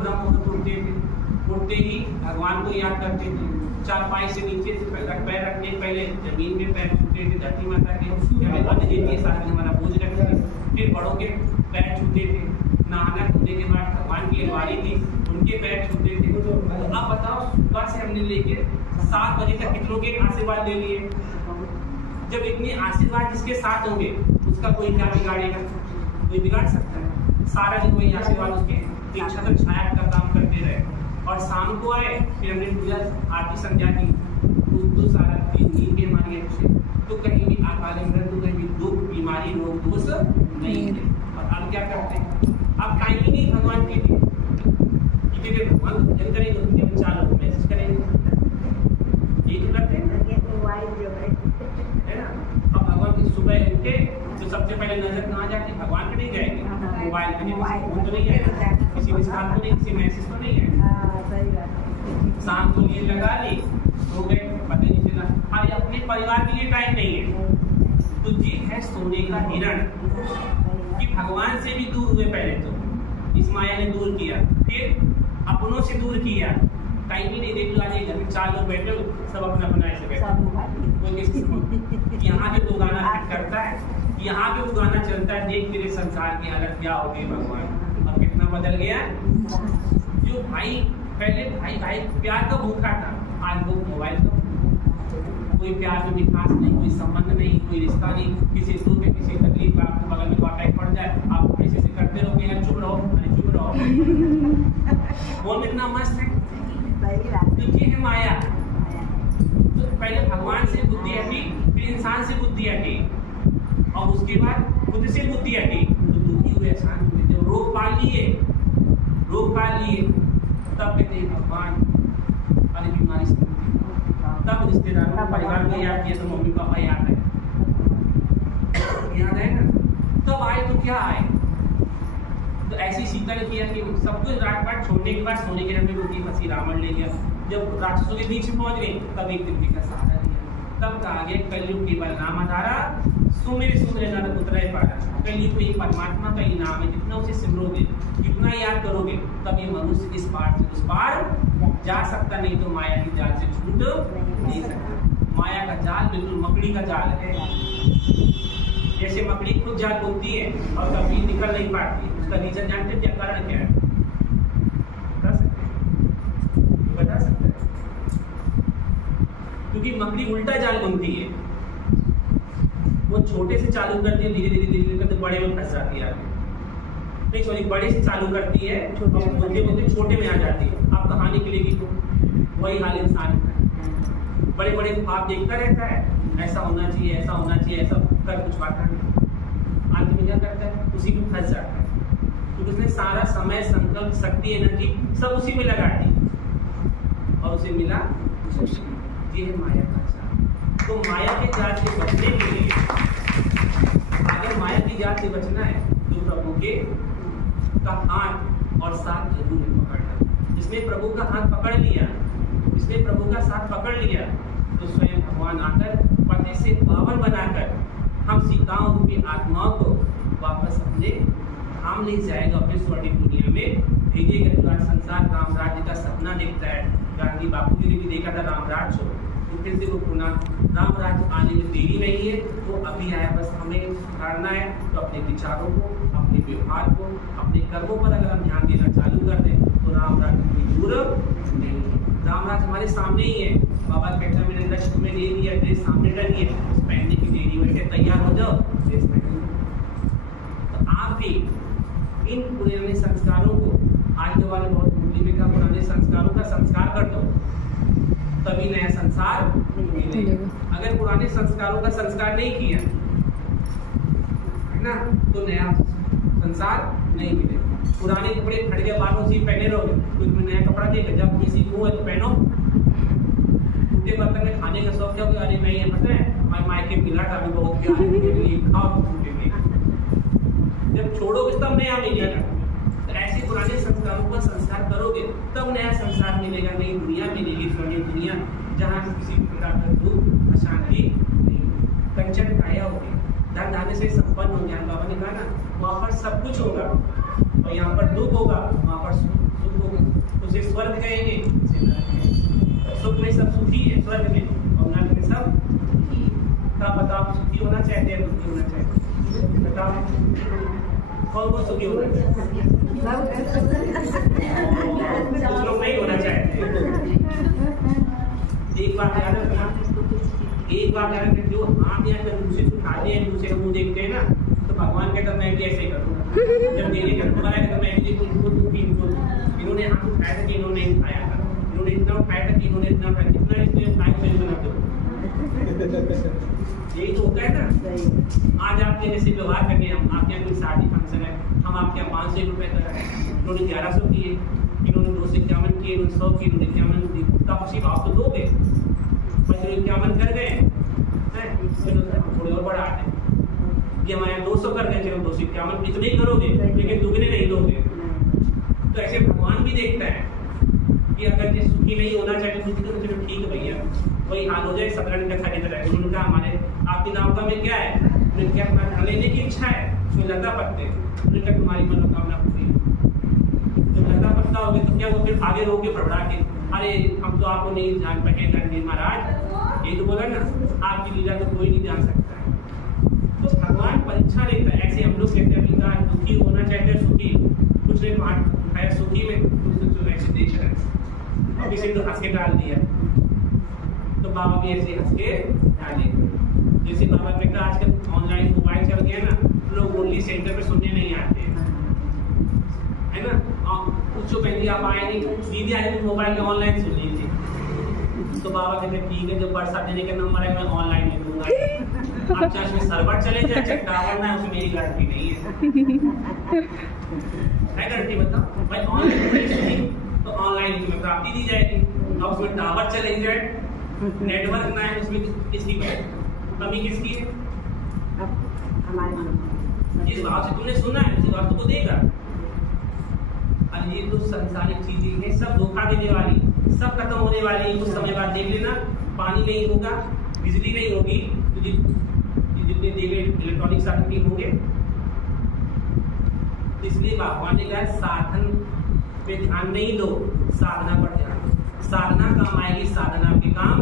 ब्रह्म मुहूर्त उठते थे, उठते ही भगवान को याद करते थे। चारपाई से नीचे से पैर रखने पहले जमीन में पैर छूते थे, धरती माता के हमें अन्न देती है, साथ में हमारा बोझ रखते थे। फिर बड़ों के पैर छूते थे, नहाना धोने के बाद भगवान की अलमारी थी उनके पैर छूते थे। तो अब बताओ सुबह से हमने लेके 7 बजे तक कितनों के आशीर्वाद ले लिए। जब इतने आशीर्वाद जिसके साथ होंगे उसका कोई क्या बिगाड़ेगा? कोई बिगाड़ सकता है? सारा दिन वही आशीर्वाद उसके एक छत्र छाया का काम करते रहे। और शाम को आए फिर हमने पूजा आरती संध्या की, तो सारा नींद भी हमारी अच्छी, तो कहीं भी अकाल मृत्यु, कहीं भी दुख बीमारी रोग दोष नहीं है। और अब क्या करते हैं? अब टाइम ही नहीं भगवान के लिए, क्योंकि भगवान भजन करेंगे उसके हम 4 लोग मैसेज करेंगे, ये तो करते हैं है ना। अब भगवान की सुबह उठे तो सबसे पहले नजर कहाँ जाती? भगवान पे नहीं जाएगी, मोबाइल पे फोन तो नहीं है, किसी मिस कॉल तो नहीं, किसी मैसेज तो नहीं है। शाम को ये लगा ली, सो गए, पता नहीं चला। अरे अपने परिवार के लिए टाइम नहीं है। तो ये है सोने का हिरण कि भगवान से भी दूर हुए। पहले तो इस माया ने दूर किया, फिर अपनों से दूर किया। टाइम ही नहीं। देख लो आज घर में 4 लोग बैठे हो, सब अपना अपना ऐसे बैठे, कोई किसी यहाँ पे तो गाना हिट करता है, यहाँ पे वो गाना चलता है, देख मेरे संसार की हालत क्या हो गई भगवान, अब कितना बदल गया। जो भाई पहले भाई भाई प्यार का भूखा था, आज वो मोबाइल का, कोई प्यार में मिठास नहीं, कोई संबंध नहीं, कोई रिश्ता नहीं। किसी सुर में किसी तकलीफ में आपको बगल में वाकई पड़ जाए, आप ऐसे करते रहोगे, यार चुप रहो, अरे चुप रहो। फोन इतना मस्त है, तो ये है माया। तो पहले भगवान से बुद्धि हटी, फिर इंसान से बुद्धि हटी, और उसके बाद खुद से बुद्धि हटी, तो दुखी हुए, शांत हुए। जब रोग पाल लिए तब कहते हैं भगवान अरे बीमारी से, तब रिश्तेदारों परिवार को याद किया, तो मम्मी पापा याद है ना। तब आए तो क्या आए? तो ऐसी सीता ने किया कि सब कुछ राजपाट छोड़ने के बाद सोने के रंग में रोटी फंसी, रावण ले गया। जब राक्षसों के बीच में पहुंच गए तब एक दिव्य का सहारा लिया, तब कहा गया कलयुग केवल नाम आधारा, सुमेर सुमेर नर पुत्र पारा। कलयुग में परमात्मा का ही नाम है, जितना उसे सिमरोगे, जितना याद करोगे, तब ये मनुष्य इस पार से उस पार जा सकता, नहीं तो माया की जाल से छूट नहीं सकता। माया का जाल बिल्कुल मकड़ी का जाल है। जैसे मकड़ी खुद जाल बुनती है और कभी निकल नहीं पाती, उसका रीजन जानते हैं क्या? कारण क्या है? बता सकते हैं? क्योंकि मकड़ी उल्टा जाल बुनती है, वो छोटे से चालू करती है, धीरे धीरे करते बड़े में फंस जाती है आगे। नहीं सॉरी, बड़े से चालू करती है, बोलते बोलते छोटे में आ जाती है। आप कहाँ निकलेगी? तो वही हाल इंसान का है। बड़े बड़े ख्वाब देखता रहता है, ऐसा होना चाहिए, ऐसा होना चाहिए, ऐसा कर कुछ पाता नहीं। अंत में क्या करता है? उसी में फंस जाता है, क्योंकि उसने सारा समय, संकल्प, शक्ति, एनर्जी सब उसी में लगा दी और उसे मिला ये है माया का जाल। तो माया के जाल से बचने के लिए, अगर माया की जाल से बचना है तो प्रभु के का हाथ और साथ जरूर पकड़ना। जिसने प्रभु का हाथ पकड़ लिया, जिसने प्रभु का साथ पकड़ लिया, तो स्वयं भगवान आकर पति से पावन बनाकर हम सीताओं रूपी आत्माओं को वापस अपने धाम ले जाएगा, अपने स्वर्णिम दुनिया में भेजेगा। संसार राम राज्य का सपना देखता है। गांधी बापू जी ने भी देखा था राम राज्य, तो फिर से वो पुनः राम राज्य आने में देरी नहीं है, वो अभी आया। बस हमें सुधारना है, तो अपने विचारों को, अपने व्यवहार को, अपने कर्मों पर अगर हम ध्यान देना चालू कर दें तो राम राज्य कोई दूर नहीं है। राम राज्य हमारे सामने ही है। बाबा कहता मैंने लक्ष्य में ले लिया, ड्रेस सामने डली है, उस पहनने की देरी वैसे तैयार हो जाओ, ड्रेस पहन। तो आप भी इन पुराने संस्कारों को, आज के वाले बहुत हिंदी में कहा, पुराने संस्कारों का संस्कार कर दो, तभी नया संसार मिलेगा। अगर पुराने संस्कारों का संस्कार नहीं किया है ना, तो नया संसार नहीं मिलेगा। पुराने कपड़े फट गए, बालों से पहने रहोगे, कुछ में नया कपड़ा देगा, जब किसी को है तो पहनो। टूटे बर्तन में खाने का शौक क्या होगा? अरे मैं ये पता है मैं मायके मिला था, अभी बहुत प्यार है मेरे लिए, खाओ टूटे नहीं। जब छोड़ोगे तब नया मिलेगा। तो ऐसे पुराने संस्कारों पर संस्कार करोगे तब नया संसार मिलेगा, नई दुनिया मिलेगी, स्वर्णिम दुनिया, जहाँ किसी प्रकार का दुख, अशांति नहीं, कंचन काया होगी, धन धान्य से संपन्न हो गया। बाबा ने कहा ना, वहाँ पर सब कुछ होगा और यहाँ पर दुख होगा, वहाँ पर सुख होगा। स्वर्ग गएंगे, सुख में सब सुखी है स्वर्ग में, और नरक में सब दुखी। आप बताओ सुखी होना चाहते हैं दुखी होना चाहते हैं? बताओ कौन कौन सुखी होना चाहते हैं? कुछ लोग नहीं होना चाहते। एक बात याद रखना, जो हाथ या दूसरे से उठाते हैं, दूसरे का मुंह देखते हैं ना, तो भगवान कहता मैं भी ऐसे ही करूँगा। जब देने का तो बनाया तो मैं भी देखूँ इनको दूंगी, इन्होंने हाथ उठाया था कि इन्होंने उठाया था, इन्होंने इतना उठाया था कि इन्होंने इतना उठाया, जितना इसने उठाया फिर बना दो। यही तो होता है ना। आज आपके जैसे व्यवहार करने, हम आपके यहाँ कोई शादी फंक्शन है, हम आपके यहाँ 500 रुपये कर रहे हैं, इन्होंने 1100 किए, इन्होंने 251 किए, इन्होंने 100 किए, इन्होंने 51 किए, तो आप उसी भाव तो दोगे। 51 कर गए, थोड़े और बढ़ाते हैं, ये हमारे यहाँ 200 कर गए, चलो 251 इतने ही करोगे, लेकिन दुगने नहीं दोगे। तो ऐसे भगवान भी देखता है कि अगर ये सुखी नहीं होना चाहिए तो चलो ठीक है भैया, वही हाल हो जाए, सबरण का खरीद रहे। उन्होंने कहा हमारे आपकी नौका में क्या है? उन्होंने क्या धन लेने की इच्छा है, तो लता पत्ते, उन्होंने कहा तुम्हारी मनोकामना पूरी। जब लता पत्ता हो गए तो क्या वो फिर आगे रहोगे फड़फड़ा के, अरे हम तो आपको नहीं जान पाए रणवीर महाराज, यही तो बोला ना, आपकी लीला तो कोई नहीं जान सकता है। तो भगवान परीक्षा लेता है। ऐसे हम लोग कहते हैं दुखी होना चाहते हैं, सुखी कुछ ने हाथ उठाया सुखी में, तो ऐसे देख रहे हैं, और किसी ने तो हंस के डाल दिया, तो बाबा भी ऐसे हंस के डाले। जैसे बाबा ने कहा आजकल ऑनलाइन मोबाइल चल गया ना, लोग ओनली सेंटर पे सुनने नहीं आते हैं, है ना। पूछो पहले आप आए नहीं, दीदी आए तो मोबाइल में ऑनलाइन सुन लीजिए। तो बाबा कहते ठीक है, जब बरसात देने का नंबर है मैं ऑनलाइन ले दूंगा। आप चाहे उसमें सर्वर चले जाए, चाहे टावर ना, उसमें मेरी गारंटी नहीं है। गारंटी बताओ भाई, ऑनलाइन सुनी तो ऑनलाइन तुम्हें प्राप्ति दी जाएगी। अब उसमें टावर चले जाए, नेटवर्क ना है, उसमें किसकी कमी किसकी है? जिस भाव से तुमने सुना है उसी भाव तो वो देगा। अब ये तो संसारिक चीजें हैं, सब धोखा देने वाली, सब खत्म होने वाली है। कुछ समय बाद देख लेना, पानी नहीं होगा, बिजली नहीं होगी, तो जितने देवे इलेक्ट्रॉनिक साधन नहीं होंगे। इसलिए भगवान ने कहा साधन पे ध्यान नहीं दो, साधना पर ध्यान। साधना काम आएगी, साधना के काम।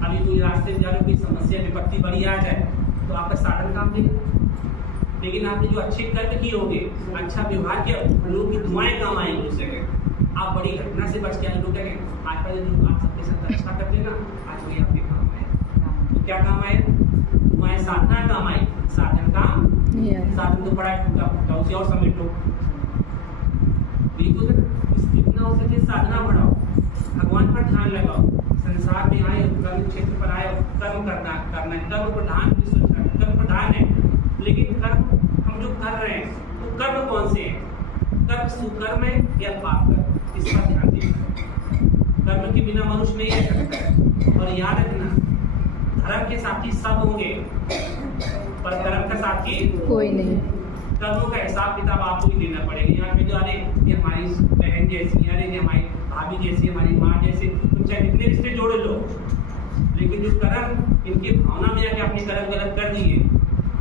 अभी कोई रास्ते में जा रहे, कोई समस्या विपत्ति बड़ी आ जाए तो आपका साधन काम देगा। लेकिन आपने जो अच्छे कर्म किए होंगे, अच्छा व्यवहार किया, लोगों की दुआएं काम आएंगी उस जगह। आप बड़ी घटना से बच के आए, लोग कहेंगे आज का जो आप सबके साथ अच्छा करते ना, आज वही आपके काम आए। तो क्या काम आए? दुआएं साधना काम आई, साधन काम। साधन तो बड़ा उसे और समेटो, जितना हो सके साधना बढ़ाओ, भगवान पर ध्यान लगाओ। संसार में आए, कर्म क्षेत्र पर आए, कर्म करना है, कर्म प्रधान कर्म प्रधान है। लेकिन कर्म हम जो कर रहे हैं वो कर्म कौन से हैं? कर्म सुकर्म है या पाप कर्म, इसका ध्यान देना। कर्म के बिना मनुष्य नहीं रह सकता है। और याद रखना, धर्म के साथी सब होंगे पर कर्म का साथी कोई नहीं। कर्मों का हिसाब किताब आपको ही देना पड़ेगा। यहाँ पे जो अरे ये हमारी बहन जैसी, अरे ये हमारी भाभी जैसी, हमारी माँ जैसे, तुम चाहे कितने रिश्ते जोड़ लो, लेकिन जो कर्म इनकी भावना में आके अपने कर्म गलत कर दिए,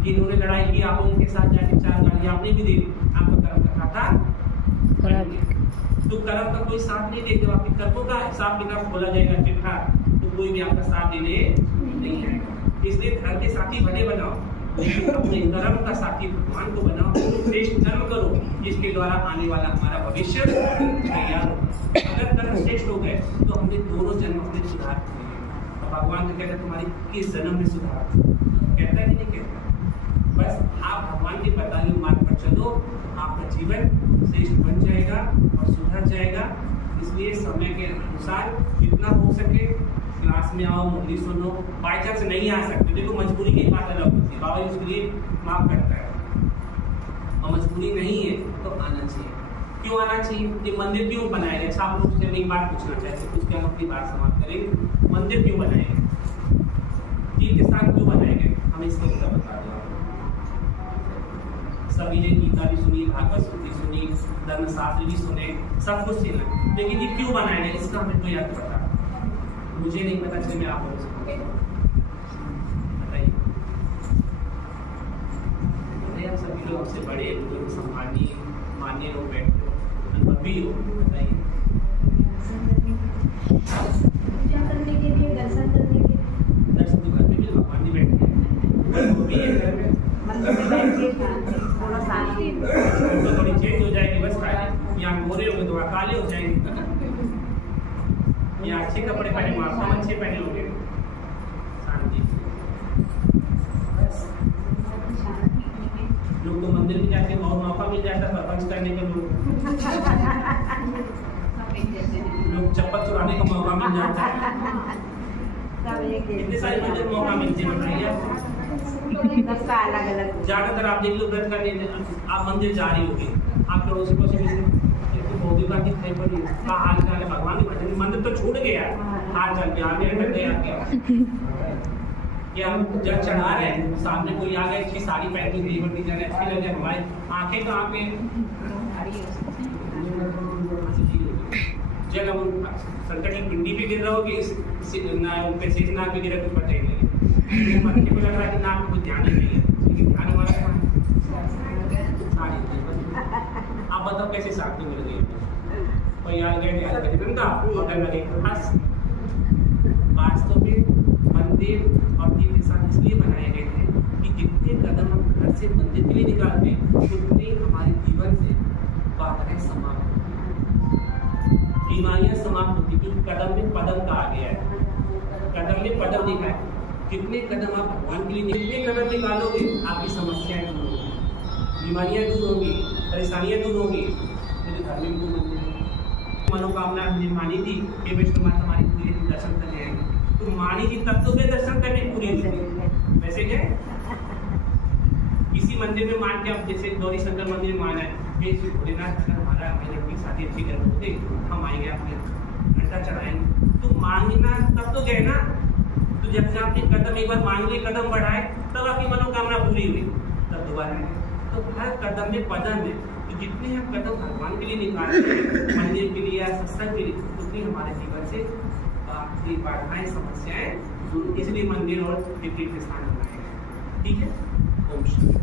कि इन्होंने लड़ाई की, आप उनके साथ जाके 4 गाली आपने भी दे दी, आपका कर्म का खाता खराब। तो कर्म का कोई साथ नहीं देते, आपके कर्मों का हिसाब किताब खोला जाएगा चिट्ठा, तो कोई भी आपका साथ देने नहीं आएगा। इसलिए घर के साथी भले बनाओ, लेकिन अपने कर्म का साथी भगवान को बनाओ, श्रेष्ठ कर्म करो, जिसके द्वारा आने वाला हमारा भविष्य तैयार हो। अगर कर्म श्रेष्ठ हो गए तो हमने दोनों जन्म में सुधार किए। और भगवान तो कहता है तुम्हारी किस जन्म में सुधार, कहता है कि नहीं कहता? बस आप भगवान के बताए मार्ग पर चलो, आपका जीवन श्रेष्ठ बन जाएगा और सुधर जाएगा। इसलिए समय के अनुसार जितना हो सके क्लास में आओ, मुरली सुनो। बाई चांस नहीं आ सकते, देखो मजबूरी की बात अलग होती है, बाबा उसके लिए माफ करता है। और मजबूरी नहीं है तो आना चाहिए। क्यों आना चाहिए? ये मंदिर क्यों बनाया गया? अच्छा, आप लोग से एक बात पूछना चाहते हैं, उसके हम अपनी बात समाप्त करेंगे। मंदिर क्यों बनाए गए, तीर्थ स्थान क्यों बनाए गए, हमें इसका उत्तर बता दो। सभी ने गीता भी सुनी, भागवत भी सुनी, धर्मशास्त्र भी सुने, सब कुछ सुना, लेकिन ये क्यों बनाया गया इसका हमें कोई अर्थ बता। मुझे नहीं पता, चलिए मैं आप लोगों से बताइए। आप सभी लोग हमसे बड़े, बुजुर्ग, सम्मानीय, मान्य लोग बैठते हो, अनुभवी हो, बताइए। यहाँ गोरे होंगे तो वहाँ काले हो जाएंगे, यहाँ अच्छे कपड़े पहने वहाँ हम अच्छे पहने होंगे। शांति लोग तो मंदिर में जाके बहुत मौका मिल जाता है प्रपंच करने का, लोग चप्पल चुराने का मौका मिल जाता है। इतने सारे मंदिर मौका मिलते हैं बताइए। ज्यादातर आप देख लो व्रत करने आप मंदिर जा रही होगी, आप पड़ोसी को मोदी का दिखाई पड़ी का हाल चाल है, भगवान के भजन मंदिर तो छूट गया, हाल चाल पे आगे अटक गया कि हम जब चढ़ा रहे हैं सामने कोई आ गया, इसकी साड़ी पहन के देवर की जगह अच्छी लगे, हमारी आंखें कहाँ पे जब हम संकट की पिंडी पे गिर रहा हो कि शेषनाग पे गिरा कुछ पता ही नहीं, मरने को लग रहा है कि ना आपको कुछ ध्यान नहीं है, लेकिन ध्यान हमारा आप बताओ कैसे साथ में मिल गई और यार गए लगे हंस। वास्तव में मंदिर और तीर्थ स्थान इसलिए बनाए गए हैं कि जितने कदम हम घर से मंदिर के लिए निकालते हैं उतने हमारे जीवन से बाधाएं समाप्त, बीमारियां समाप्त होती, क्योंकि कदम में पदम का आ गया है, कदम में पदम लिखा है। जितने कदम आप भगवान के लिए जितने कदम निकालोगे आपकी समस्याएं दूर होंगी, बीमारियां दूर होंगी, परेशानियां दूर होंगी। मुझे धार्मिक मनोकामना हमने मानी थी कि वैष्णो माता हमारी पूरी दर्शन करने आएंगे, तो मानी थी तब तो मैं दर्शन करने पूरी हुई, वैसे क्या किसी मंदिर में मान के आप जैसे गौरी शंकर मंदिर में माना है भोलेनाथ अगर हमारा हमारी लड़की शादी अच्छी कर होते हम आएंगे आपने घंटा चढ़ाएंगे, तो मांगना तब तो गए ना। तो जब से आपने कदम एक बार मांग लिए, कदम बढ़ाए, तब आपकी मनोकामना पूरी हुई, तब दोबारा है। तो हर कदम में पदम है, तो जितने हम कदम भगवान के लिए निकालते हैं मंदिर के लिए या सत्संग के लिए, उतनी हमारे जीवन से बाधाएं समस्याएं दूर, इसलिए मंदिर और तीर्थ स्थान बनाए हैं। ठीक है, ओम शांति।